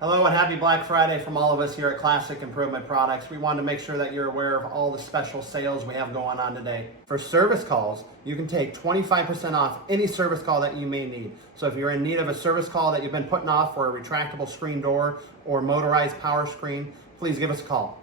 Hello and happy Black Friday from all of us here at Classic Improvement Products. We wanted to make sure that you're aware of all the special sales we have going on today. For service calls, you can take 25% off any service call that you may need. So if you're in need of a service call that you've been putting off for a retractable screen door or motorized power screen, please give us a call.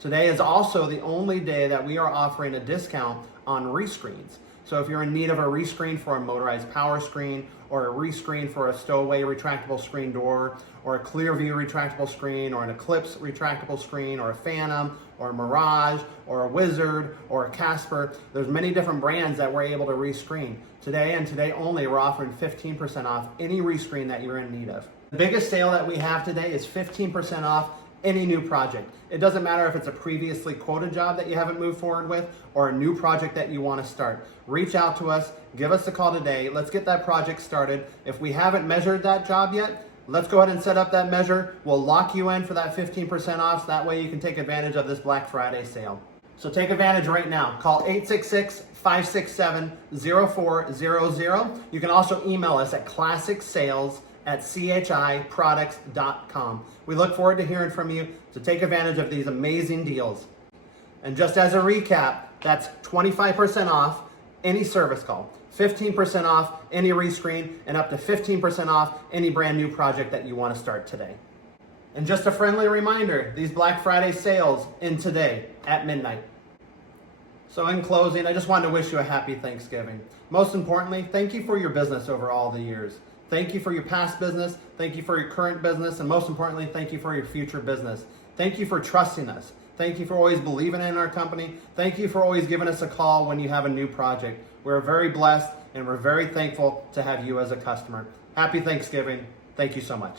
Today is also the only day that we are offering a discount on rescreens. So if you're in need of a rescreen for a motorized power screen or a rescreen for a stowaway retractable screen door or a Clearview retractable screen or an Eclipse retractable screen or a Phantom or a Mirage or a Wizard or a Casper, there's many different brands that we're able to rescreen. Today and today only, we're offering 15% off any rescreen that you're in need of. The biggest sale that we have today is 15% off any new project. It doesn't matter if it's a previously quoted job that you haven't moved forward with or a new project that you want to start. Reach out to us, give us a call today. Let's get that project started. If we haven't measured that job yet, let's go ahead and set up that measure. We'll lock you in for that 15% off, so that way you can take advantage of this Black Friday sale. So take advantage right now. Call 866-567-0400. You can also email us at classicsales@chiproducts.com. We look forward to hearing from you, to take advantage of these amazing deals. And just as a recap, that's 25% off any service call, 15% off any rescreen, and up to 15% off any brand new project that you want to start today. And just a friendly reminder, these Black Friday sales end today at midnight. So in closing, I just wanted to wish you a happy Thanksgiving. Most importantly, thank you for your business over all the years. Thank you for your past business, thank you for your current business, and most importantly, thank you for your future business. Thank you for trusting us. Thank you for always believing in our company. Thank you for always giving us a call when you have a new project. We're very blessed and we're very thankful to have you as a customer. Happy Thanksgiving. Thank you so much.